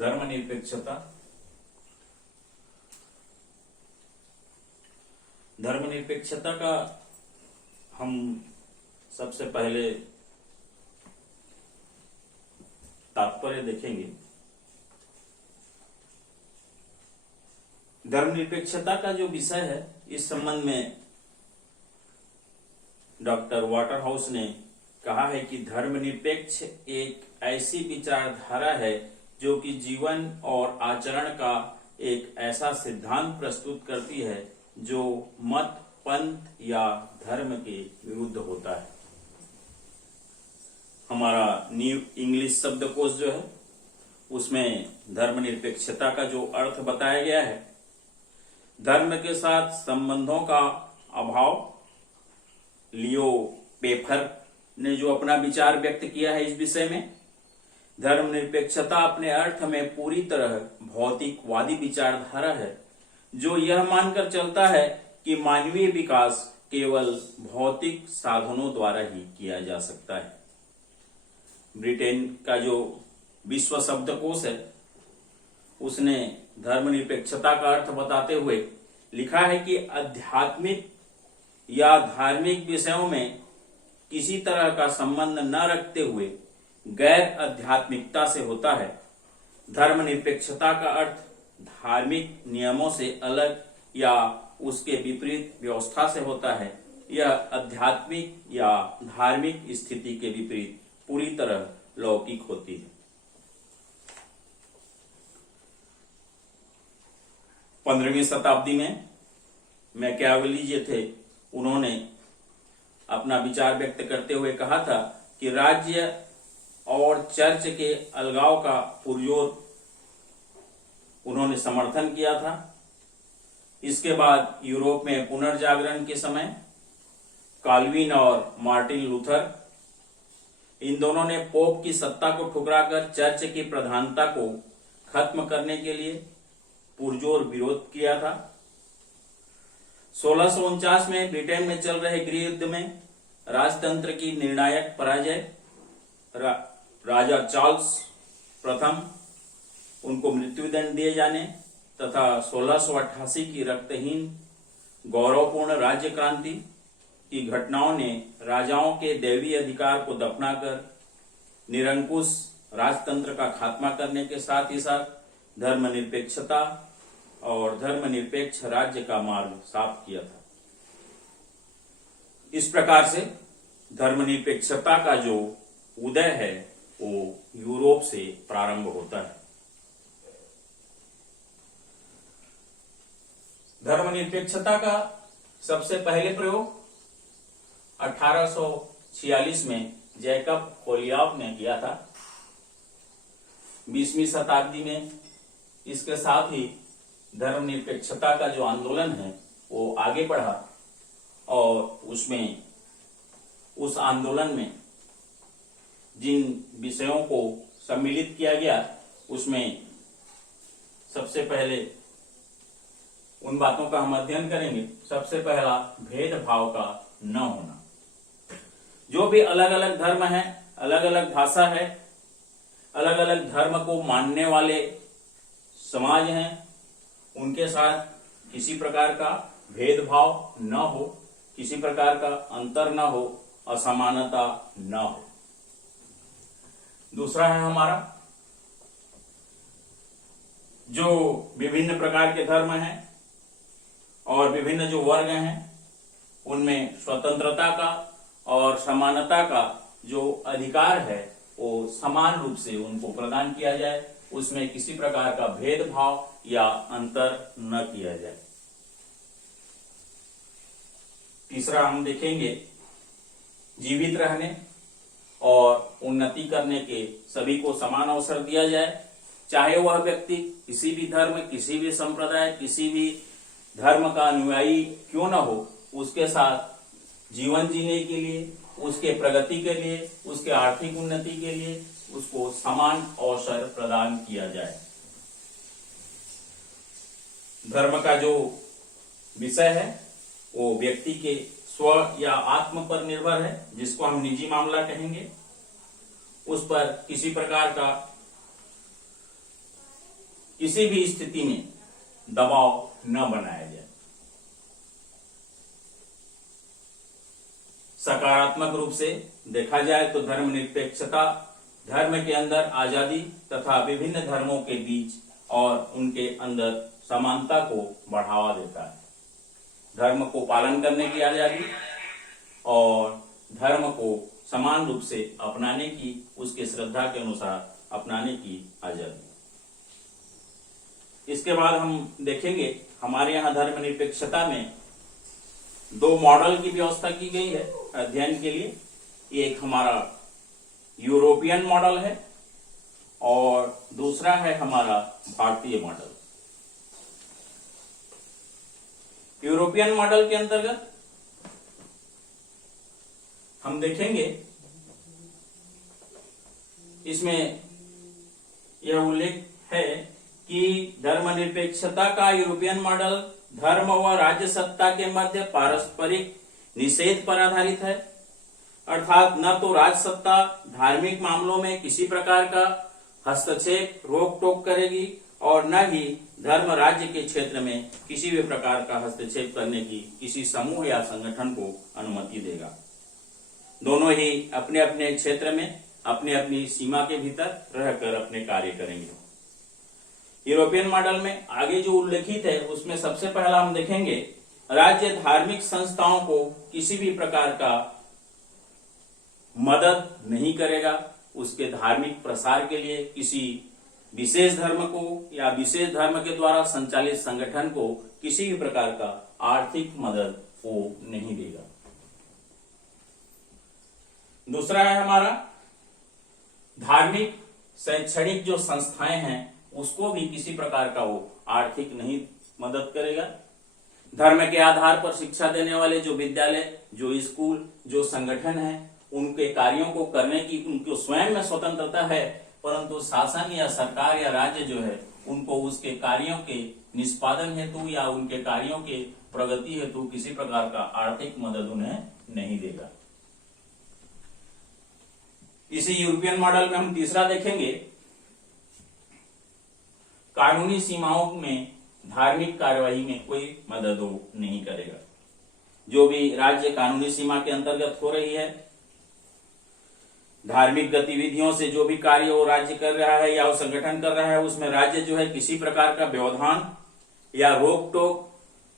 धर्मनिरपेक्षता। धर्मनिरपेक्षता का हम सबसे पहले तात्पर्य देखेंगे। धर्मनिरपेक्षता का जो विषय है, इस संबंध में डॉक्टर वाटरहाउस ने कहा है कि धर्मनिरपेक्ष एक ऐसी विचारधारा है जो कि जीवन और आचरण का एक ऐसा सिद्धांत प्रस्तुत करती है जो मत, पंथ या धर्म के विरुद्ध होता है। हमारा न्यू इंग्लिश शब्दकोश जो है, उसमें धर्मनिरपेक्षता का जो अर्थ बताया गया है, धर्म के साथ संबंधों का अभाव। लियो पेफर ने जो अपना विचार व्यक्त किया है इस विषय में, धर्मनिरपेक्षता अपने अर्थ में पूरी तरह भौतिकवादी विचारधारा है जो यह मानकर चलता है कि मानवीय विकास केवल भौतिक साधनों द्वारा ही किया जा सकता है। ब्रिटेन का जो विश्व शब्दकोश है, उसने धर्मनिरपेक्षता का अर्थ बताते हुए लिखा है कि आध्यात्मिक या धार्मिक विषयों में किसी तरह का संबंध न रखते हुए गैर आध्यात्मिकता से होता है। धर्मनिरपेक्षता का अर्थ धार्मिक नियमों से अलग या उसके विपरीत व्यवस्था से होता है। यह आध्यात्मिक या धार्मिक स्थिति के विपरीत पूरी तरह लौकिक होती है। 15वीं शताब्दी में मैकियावेली जी थे, उन्होंने अपना विचार व्यक्त करते हुए कहा था कि राज्य और चर्च के अलगाव का पुरजोर उन्होंने समर्थन किया था। इसके बाद यूरोप में पुनर्जागरण के समय काल्विन और मार्टिन लूथर, इन दोनों ने पोप की सत्ता को ठुकराकर चर्च की प्रधानता को खत्म करने के लिए पुरजोर विरोध किया था। 1649 में ब्रिटेन में चल रहे गृह युद्ध में राजतंत्र की निर्णायक पराजय, राजा चार्ल्स प्रथम उनको मृत्युदंड दिए जाने तथा 1688 की रक्तहीन गौरवपूर्ण राज्य क्रांति की घटनाओं ने राजाओं के दैवीय अधिकार को दफनाकर निरंकुश राजतंत्र का खात्मा करने के साथ ही साथ धर्मनिरपेक्षता और धर्मनिरपेक्ष राज्य का मार्ग साफ किया था। इस प्रकार से धर्मनिरपेक्षता का जो उदय है वो यूरोप से प्रारंभ होता है। धर्मनिरपेक्षता का सबसे पहले प्रयोग 1846 में जैकब होलियार्क ने किया था। 20वीं शताब्दी में इसके साथ ही धर्मनिरपेक्षता का जो आंदोलन है वो आगे बढ़ा और उसमें उस आंदोलन में जिन विषयों को सम्मिलित किया गया, उसमें सबसे पहले उन बातों का हम अध्ययन करेंगे। सबसे पहला, भेदभाव का न होना। जो भी अलग अलग धर्म है, अलग अलग भाषा है, अलग अलग धर्म को मानने वाले समाज हैं, उनके साथ किसी प्रकार का भेदभाव न हो, किसी प्रकार का अंतर न हो, असमानता न हो। दूसरा है हमारा, जो विभिन्न प्रकार के धर्म हैं और विभिन्न जो वर्ग हैं, उनमें स्वतंत्रता का और समानता का जो अधिकार है वो समान रूप से उनको प्रदान किया जाए, उसमें किसी प्रकार का भेदभाव या अंतर न किया जाए। तीसरा हम देखेंगे, जीवित रहने और उन्नति करने के सभी को समान अवसर दिया जाए, चाहे वह व्यक्ति किसी भी धर्म, किसी भी संप्रदाय, किसी भी धर्म का अनुयायी क्यों न हो, उसके साथ जीवन जीने के लिए, उसके प्रगति के लिए, उसके आर्थिक उन्नति के लिए उसको समान अवसर प्रदान किया जाए। धर्म का जो विषय है वो व्यक्ति के स्व या आत्म पर निर्भर है, जिसको हम निजी मामला कहेंगे। उस पर किसी प्रकार का किसी भी स्थिति में दबाव न बनाया जाए। सकारात्मक रूप से देखा जाए तो धर्मनिरपेक्षता धर्म के अंदर आजादी तथा विभिन्न धर्मों के बीच और उनके अंदर समानता को बढ़ावा देता है। धर्म को पालन करने की आजादी और धर्म को समान रूप से अपनाने की, उसके श्रद्धा के अनुसार अपनाने की आजादी। इसके बाद हम देखेंगे हमारे यहाँ धर्मनिरपेक्षता में 2 मॉडल की व्यवस्था की गई है अध्ययन के लिए। एक हमारा यूरोपियन मॉडल है और दूसरा है हमारा भारतीय मॉडल। यूरोपियन मॉडल के अंतर्गत हम देखेंगे इसमें यह उल्लेख है कि धर्मनिरपेक्षता का यूरोपियन मॉडल धर्म व राज्य सत्ता के मध्य पारस्परिक निषेध पर आधारित है, अर्थात न तो राज सत्ता धार्मिक मामलों में किसी प्रकार का हस्तक्षेप रोक टोक करेगी और न ही धर्म राज्य के क्षेत्र में किसी भी प्रकार का हस्तक्षेप करने की किसी समूह या संगठन को अनुमति देगा। दोनों ही अपने अपने क्षेत्र में अपनी अपनी सीमा के भीतर रहकर अपने कार्य करेंगे। यूरोपियन मॉडल में आगे जो उल्लेखित है उसमें सबसे पहला हम देखेंगे राज्य धार्मिक संस्थाओं को किसी भी प्रकार का मदद नहीं करेगा, उसके धार्मिक प्रसार के लिए किसी विशेष धर्म को या विशेष धर्म के द्वारा संचालित संगठन को किसी भी प्रकार का आर्थिक मदद वो नहीं देगा। दूसरा है हमारा धार्मिक शैक्षणिक जो संस्थाएं हैं उसको भी किसी प्रकार का वो आर्थिक नहीं मदद करेगा। धर्म के आधार पर शिक्षा देने वाले जो विद्यालय, जो स्कूल, जो संगठन है, उनके कार्यों को करने की उनको स्वयं में स्वतंत्रता है, परंतु शासन या सरकार या राज्य जो है उनको उसके कार्यों के निष्पादन हेतु या उनके कार्यों के प्रगति हेतु किसी प्रकार का आर्थिक मदद उन्हें नहीं देगा। इसी यूरोपियन मॉडल में हम तीसरा देखेंगे कानूनी सीमाओं में धार्मिक कार्यवाही में कोई मदद नहीं करेगा। जो भी राज्य कानूनी सीमा के अंतर्गत हो रही है, धार्मिक गतिविधियों से जो भी कार्य वो राज्य कर रहा है या वो संगठन कर रहा है, उसमें राज्य जो है किसी प्रकार का व्यवधान या रोक टोक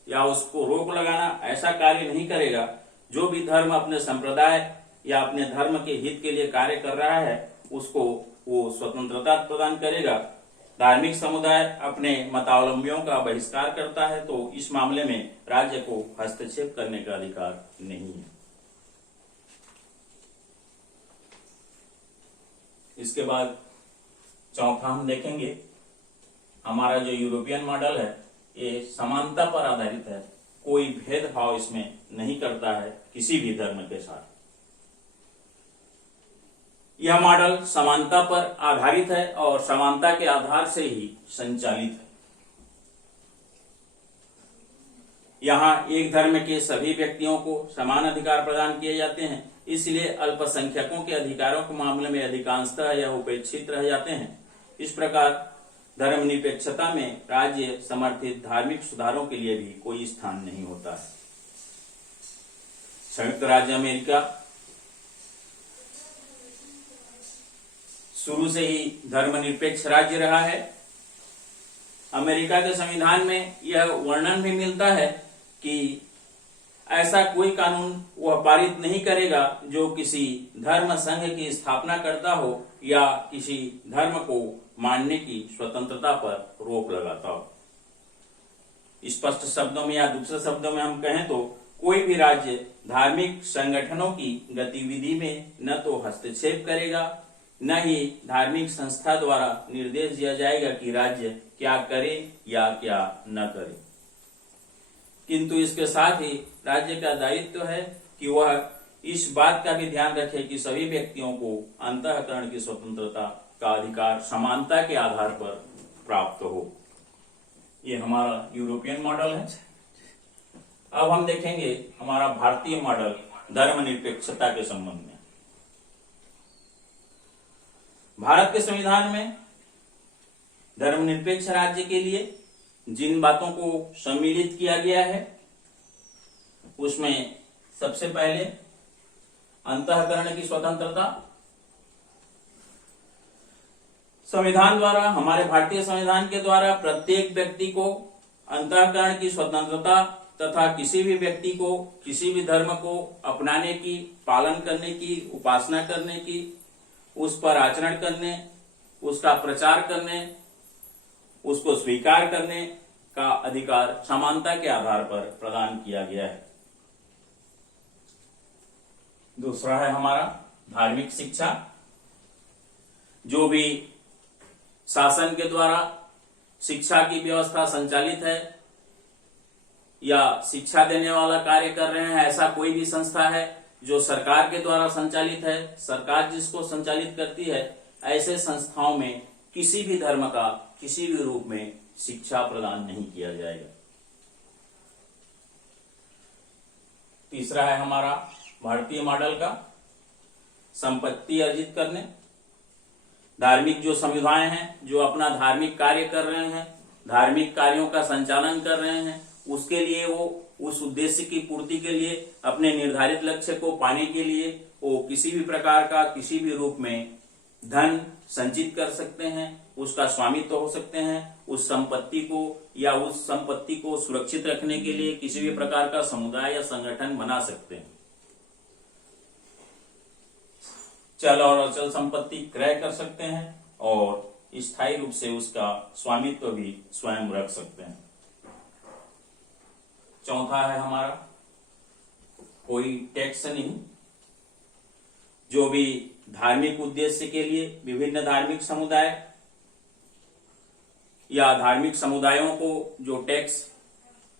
या उसको रोक लगाना ऐसा कार्य नहीं करेगा। जो भी धर्म अपने संप्रदाय या अपने धर्म के हित के लिए कार्य कर रहा है उसको वो स्वतंत्रता प्रदान करेगा। धार्मिक समुदाय अपने मतावलंबियों का बहिष्कार करता है तो इस मामले में राज्य को हस्तक्षेप करने का अधिकार नहीं है। इसके बाद चौथा हम देखेंगे हमारा जो यूरोपियन मॉडल है ये समानता पर आधारित है, कोई भेदभाव इसमें नहीं करता है किसी भी धर्म के साथ। यह मॉडल समानता पर आधारित है और समानता के आधार से ही संचालित है। यहाँ एक धर्म के सभी व्यक्तियों को समान अधिकार प्रदान किए जाते हैं, इसलिए अल्पसंख्यकों के अधिकारों के मामले में अधिकांशतः यह उपेक्षित रह जाते हैं। इस प्रकार धर्मनिरपेक्षता में राज्य समर्थित धार्मिक सुधारों के लिए भी कोई स्थान नहीं होता है। संयुक्त राज्य अमेरिका शुरू से ही धर्मनिरपेक्ष राज्य रहा है। अमेरिका के संविधान में यह वर्णन भी मिलता है कि ऐसा कोई कानून वह पारित नहीं करेगा जो किसी धर्म संघ की स्थापना करता हो या किसी धर्म को मानने की स्वतंत्रता पर रोक लगाता हो। स्पष्ट शब्दों में या दूसरे शब्दों में हम कहें तो कोई भी राज्य धार्मिक संगठनों की गतिविधि में न तो हस्तक्षेप करेगा, न ही धार्मिक संस्था द्वारा निर्देश दिया जाएगा कि राज्य क्या करे या क्या न करे। किंतु इसके साथ ही राज्य का दायित्व है कि वह इस बात का भी ध्यान रखे कि सभी व्यक्तियों को अंतःकरण की स्वतंत्रता का अधिकार समानता के आधार पर प्राप्त हो। ये हमारा यूरोपियन मॉडल है। अब हम देखेंगे हमारा भारतीय मॉडल धर्मनिरपेक्षता के संबंध में। भारत के संविधान में धर्मनिरपेक्ष राज्य के लिए जिन बातों को सम्मिलित किया गया है उसमें सबसे पहले अंतःकरण की स्वतंत्रता। संविधान द्वारा, हमारे भारतीय संविधान के द्वारा प्रत्येक व्यक्ति को अंतःकरण की स्वतंत्रता तथा किसी भी व्यक्ति को किसी भी धर्म को अपनाने की, पालन करने की, उपासना करने की, उस पर आचरण करने, उसका प्रचार करने, उसको स्वीकार करने का अधिकार समानता के आधार पर प्रदान किया गया है। दूसरा है हमारा धार्मिक शिक्षा। जो भी शासन के द्वारा शिक्षा की व्यवस्था संचालित है या शिक्षा देने वाला कार्य कर रहे हैं, ऐसा कोई भी संस्था है जो सरकार के द्वारा संचालित है, सरकार जिसको संचालित करती है, ऐसे संस्थाओं में किसी भी धर्म का किसी भी रूप में शिक्षा प्रदान नहीं किया जाएगा। तीसरा है हमारा भारतीय मॉडल का संपत्ति अर्जित करने। धार्मिक जो समुदाय हैं, जो अपना धार्मिक कार्य कर रहे हैं, धार्मिक कार्यों का संचालन कर रहे हैं, उसके लिए वो उस उद्देश्य की पूर्ति के लिए, अपने निर्धारित लक्ष्य को पाने के लिए वो किसी भी प्रकार का किसी भी रूप में धन संचित कर सकते हैं, उसका स्वामित्व हो सकते हैं, उस संपत्ति को या उस संपत्ति को सुरक्षित रखने के लिए किसी भी प्रकार का समुदाय या संगठन बना सकते हैं। चल और अचल संपत्ति क्रय कर सकते हैं और स्थायी रूप से उसका स्वामित्व भी स्वयं रख सकते हैं। चौथा है हमारा कोई टैक्स नहीं। जो भी धार्मिक उद्देश्य के लिए विभिन्न धार्मिक समुदाय या धार्मिक समुदायों को जो टैक्स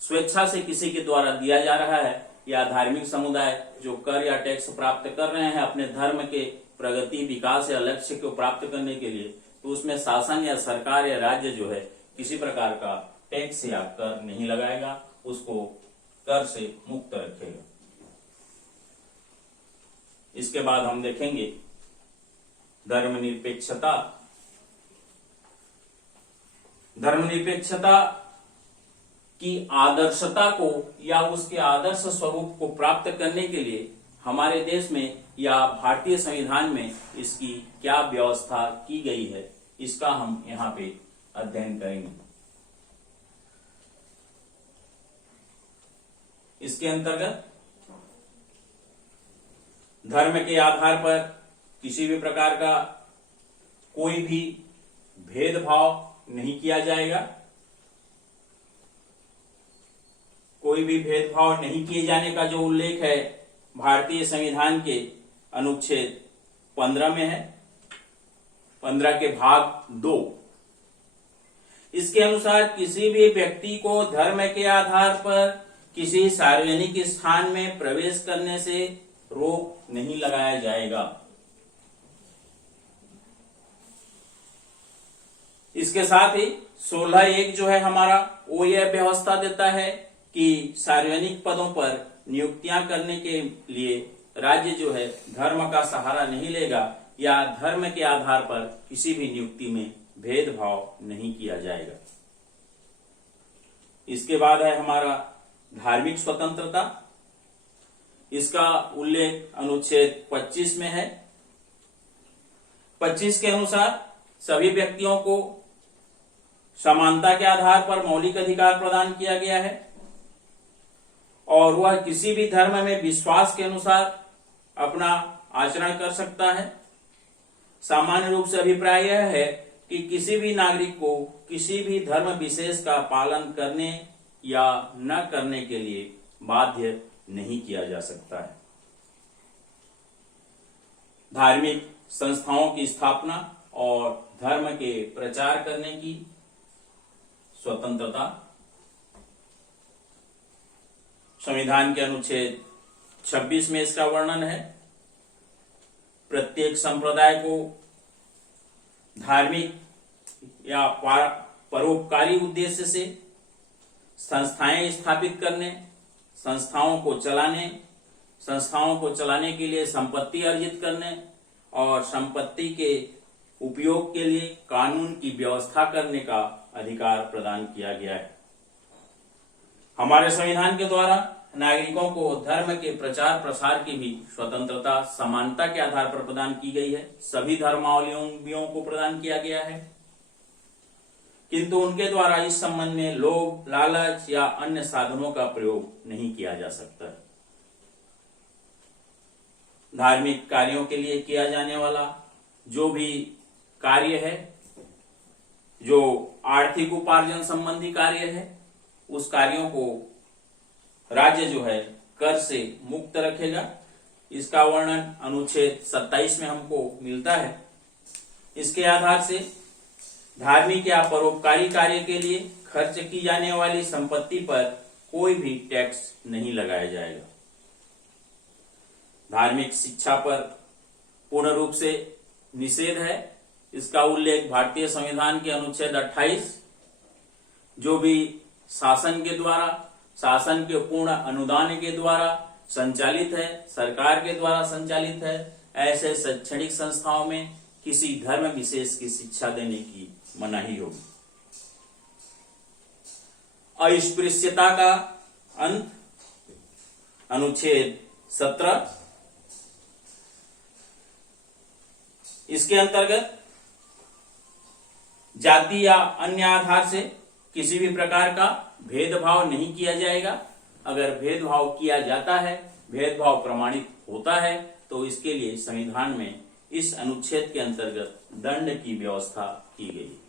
स्वेच्छा से किसी के द्वारा दिया जा रहा है, या धार्मिक समुदाय जो कर या टैक्स प्राप्त कर रहे हैं अपने धर्म के प्रगति, विकास या लक्ष्य को प्राप्त करने के लिए, तो उसमें शासन या सरकार या राज्य जो है किसी प्रकार का टैक्स या कर नहीं लगाएगा, उसको कर से मुक्त रखेगा। इसके बाद हम देखेंगे धर्मनिरपेक्षता। धर्मनिरपेक्षता की आदर्शता को या उसके आदर्श स्वरूप को प्राप्त करने के लिए हमारे देश में या भारतीय संविधान में इसकी क्या व्यवस्था की गई है, इसका हम यहाँ पे अध्ययन करेंगे। इसके अंतर्गत धर्म के आधार पर किसी भी प्रकार का कोई भी भेदभाव नहीं किया जाएगा। कोई भी भेदभाव नहीं किए जाने का जो उल्लेख है भारतीय संविधान के अनुच्छेद 15 में है, 15 के भाग 2। इसके अनुसार किसी भी व्यक्ति को धर्म के आधार पर किसी सार्वजनिक स्थान में प्रवेश करने से रोक नहीं लगाया जाएगा। इसके साथ ही 16(1) जो है हमारा, वो यह व्यवस्था देता है कि सार्वजनिक पदों पर नियुक्तियां करने के लिए राज्य जो है धर्म का सहारा नहीं लेगा या धर्म के आधार पर किसी भी नियुक्ति में भेदभाव नहीं किया जाएगा। इसके बाद है हमारा धार्मिक स्वतंत्रता। इसका उल्लेख अनुच्छेद 25 में है। 25 के अनुसार सभी व्यक्तियों को समानता के आधार पर मौलिक अधिकार प्रदान किया गया है और वह किसी भी धर्म में विश्वास के अनुसार अपना आचरण कर सकता है। सामान्य रूप से अभिप्राय यह है कि किसी भी नागरिक को किसी भी धर्म विशेष का पालन करने या न करने के लिए बाध्य नहीं किया जा सकता है। धार्मिक संस्थाओं की स्थापना और धर्म के प्रचार करने की स्वतंत्रता। संविधान के अनुच्छेद 26 में इसका वर्णन है। प्रत्येक संप्रदाय को धार्मिक या परोपकारी उद्देश्य से संस्थाएं स्थापित करने, संस्थाओं को चलाने के लिए संपत्ति अर्जित करने और संपत्ति के उपयोग के लिए कानून की व्यवस्था करने का अधिकार प्रदान किया गया है। हमारे संविधान के द्वारा नागरिकों को धर्म के प्रचार प्रसार की भी स्वतंत्रता समानता के आधार पर प्रदान की गई है। सभी धर्मावलंबियों को प्रदान किया गया है, किंतु उनके द्वारा इस संबंध में लोभ, लालच या अन्य साधनों का प्रयोग नहीं किया जा सकता। धार्मिक कार्यों के लिए किया जाने वाला जो भी कार्य है, जो आर्थिक उपार्जन संबंधी कार्य है, उस कार्यों को राज्य जो है कर से मुक्त रखेगा। इसका वर्णन अनुच्छेद 27 में हमको मिलता है। इसके आधार से धार्मिक या परोपकारी कार्य के लिए खर्च की जाने वाली संपत्ति पर कोई भी टैक्स नहीं लगाया जाएगा। धार्मिक शिक्षा पर पूर्ण रूप से निषेध है। इसका उल्लेख भारतीय संविधान के अनुच्छेद 28 जो भी शासन के द्वारा, शासन के पूर्ण अनुदान के द्वारा संचालित है, सरकार के द्वारा संचालित है, ऐसे शैक्षणिक संस्थाओं में किसी धर्म विशेष की शिक्षा देने की मनाही होगी। अस्पृश्यता का अंत, अनुच्छेद 17। इसके अंतर्गत जाति या अन्य आधार से किसी भी प्रकार का भेदभाव नहीं किया जाएगा। अगर भेदभाव किया जाता है, भेदभाव प्रमाणित होता है, तो इसके लिए संविधान में इस अनुच्छेद के अंतर्गत दंड की व्यवस्था की गई है।